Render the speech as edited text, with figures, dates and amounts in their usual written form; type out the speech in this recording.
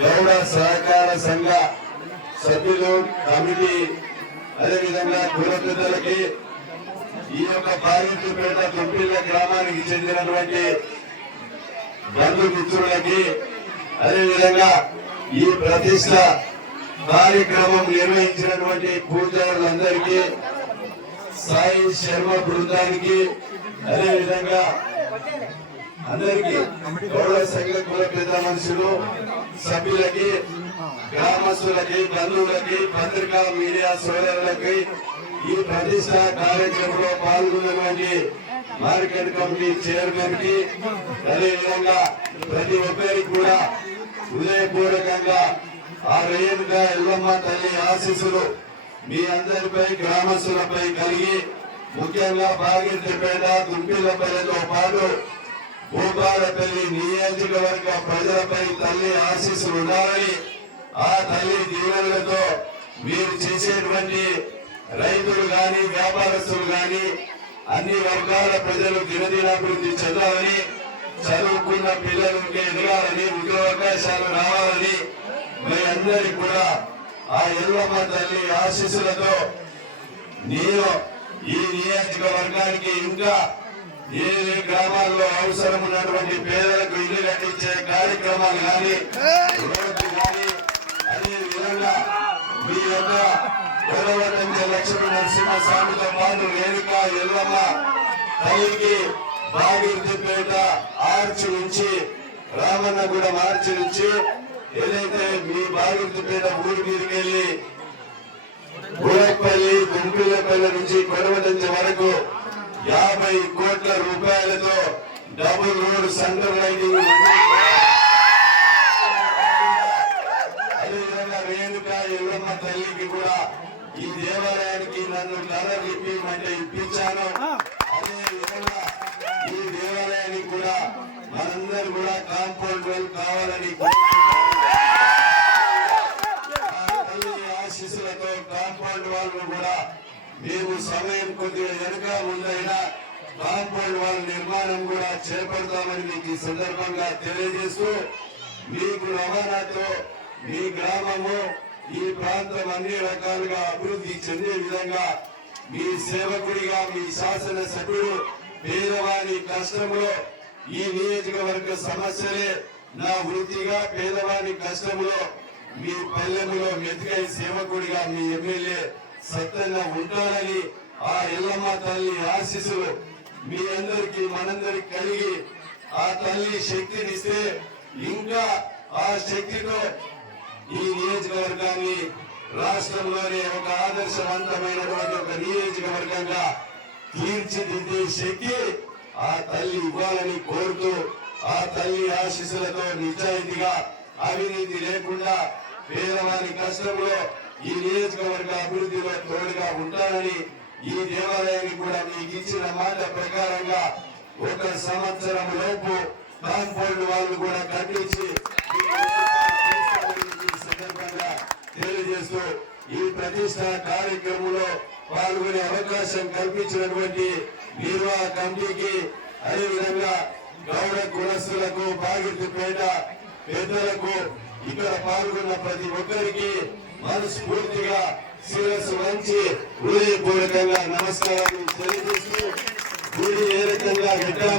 గౌడ సహకార సంఘ సభ్యులు కమిటీ అదేవిధంగా కుల పెద్దలకి ఈ యొక్క బాగిరిపేట తొంపిల్ల గ్రామానికి చెందినటువంటి బంధుమిత్రులకి అదేవిధంగా ఈ ప్రతిష్ట కార్యక్రమం నిర్వహించినటువంటి పూజారులందరికీ సాయి శర్మ బృందానికి అదేవిధంగా అందరికీ గౌడ సంఘ కుల పెద్ద మనుషులు సభ్యులకి గ్రామస్తులకి బంధువులకి పత్రికా మీడియా సోదరులకి ఈ ప్రతిష్ట కార్యక్రమంలో పాల్గొన్నటువంటి మార్కెట్ కమిటీ చైర్మన్ కి అదేవిధంగా ప్రతి ఒక్కరికి కూడా హృదయపూర్వకంగా ఆ రేణుగా ఎల్లమ్మ తల్లి ఆశీస్సులు మీ అందరిపై గ్రామస్తులపై కలిగి ముఖ్యంగా బాగిరిపేట దుంపిల్లపల్లితో పాటు భూపాలపల్లి నియోజకవర్గ ప్రజలపై తల్లి ఆశీస్సులు ఉండాలని ఆ తల్లి దీవెనలతో మీరు చేసేటువంటి రైతులు గాని వ్యాపారస్తులు గాని అన్ని వర్గాల ప్రజలు దినదినాభివృద్ధి చెందాలని చదువుకున్న పిల్లలకి ఎదగాలని ఉద్యోగావకాశాలు రావాలని మీ అందరికి కూడా ఆ ఎల్లమ్మ తల్లి ఆశీస్సులతో నేను ఈ నియోజకవర్గానికి ఇంకా ఏ గ్రామాల్లో అవసరం ఉన్నటువంటి పేదలకు ఇల్లు కట్టించే కార్యక్రమాలు కానీ రోడ్లు కానీ అదే విధంగా మీ యొక్క గొడవటంచే లక్ష్మీ నరసింహస్వామితో పాటు రేణుక ఎల్లమ్మ తల్లికి బాగిరిపేట ఆర్చి నుంచి రామన్నగూడ మార్చి నుంచి ఏదైతే మీ బాగిరిపేట ఊరి మీదకి వెళ్ళి గోడపల్లి గుంపిల్లపల్లి నుంచి కొడవటంచ వరకు 50 కోట్ల రూపాయలతో డబుల్ రోడ్ సెంటర్ లైటింగ్ అదేవిధంగా రేణుక ఎల్లమ్మ తల్లికి కూడా ఈ దేవాలయానికి నన్ను కలర్ ఇప్పించమంటే ఇప్పించాను. అదేవిధంగా ఈ దేవాలయానికి కూడా మనందరూ కూడా కాంపౌండ్ వాల్ కావాలని తల్లి ఆశీస్సులతో కాంపౌండ్ వాల్ కూడా మేము సమయం కొద్దిగా వెనుక ముందైనా కాంపౌండ్ వాల్ నిర్మాణం కూడా చేపడతామని మీకు ఈ సందర్భంగా తెలియజేస్తూ మీకు రవాణాతో మీ గ్రామము ఈ ప్రాంతం అన్ని రకాలుగా అభివృద్ధి చెందే విధంగా మీ సేవకుడిగా మీ శాసన సభ్యుడు పేదవాని కష్టంలో ఈ నియోజకవర్గ సమస్యలే నా వృత్తిగా పేదవాని కష్టంలో మీ పల్లెములో మెతుకై సేవకుడిగా మీ ఎమ్మెల్యే సత్యంగా ఉంటానని ఆ ఎల్లమ్మ తల్లి ఆశీస్సులు మీ అందరికి మనందరికి కలిగి ఆ తల్లి శక్తినిస్తే ఇంకా ఆ శక్తితో ఈ నియోజకవర్గాన్ని రాష్ట్రంలోనే ఒక ఆదర్శవంతమైనటువంటి ఒక నియోజకవర్గంగా తీర్చిదిద్దే శక్తి ఆ తల్లి ఇవ్వాలని కోరుతూ ఆ తల్లి ఆశీస్సులతో నిజాయితీగా అవినీతి లేకుండా పేదవారి కష్టంలో ఈ నియోజకవర్గ అభివృద్ధిలో తోడుగా ఉంటానని ఈ దేవాలయాన్ని కూడా మీకు ఇచ్చిన మాట ప్రకారంగా 1 సంవత్సరం లోపు కాంపౌండ్ వాళ్ళు కూడా కట్టించి సందర్భంగా తెలియజేస్తూ ఈ ప్రతిష్ట కార్యక్రమంలో పాల్గొనే అవకాశం కల్పించినటువంటి నిర్వాహక కమిటీకి అదేవిధంగా గౌడ కులస్తులకు బాగిరిపేట పెద్దలకు ఇక్కడ పాల్గొన్న ప్రతి ఒక్కరికి మనస్ఫూర్తిగా శిరస్సు వంచి హృదయపూర్వకంగా నమస్కారాలు తెలియజేస్తూ గుడి ఏ రకంగా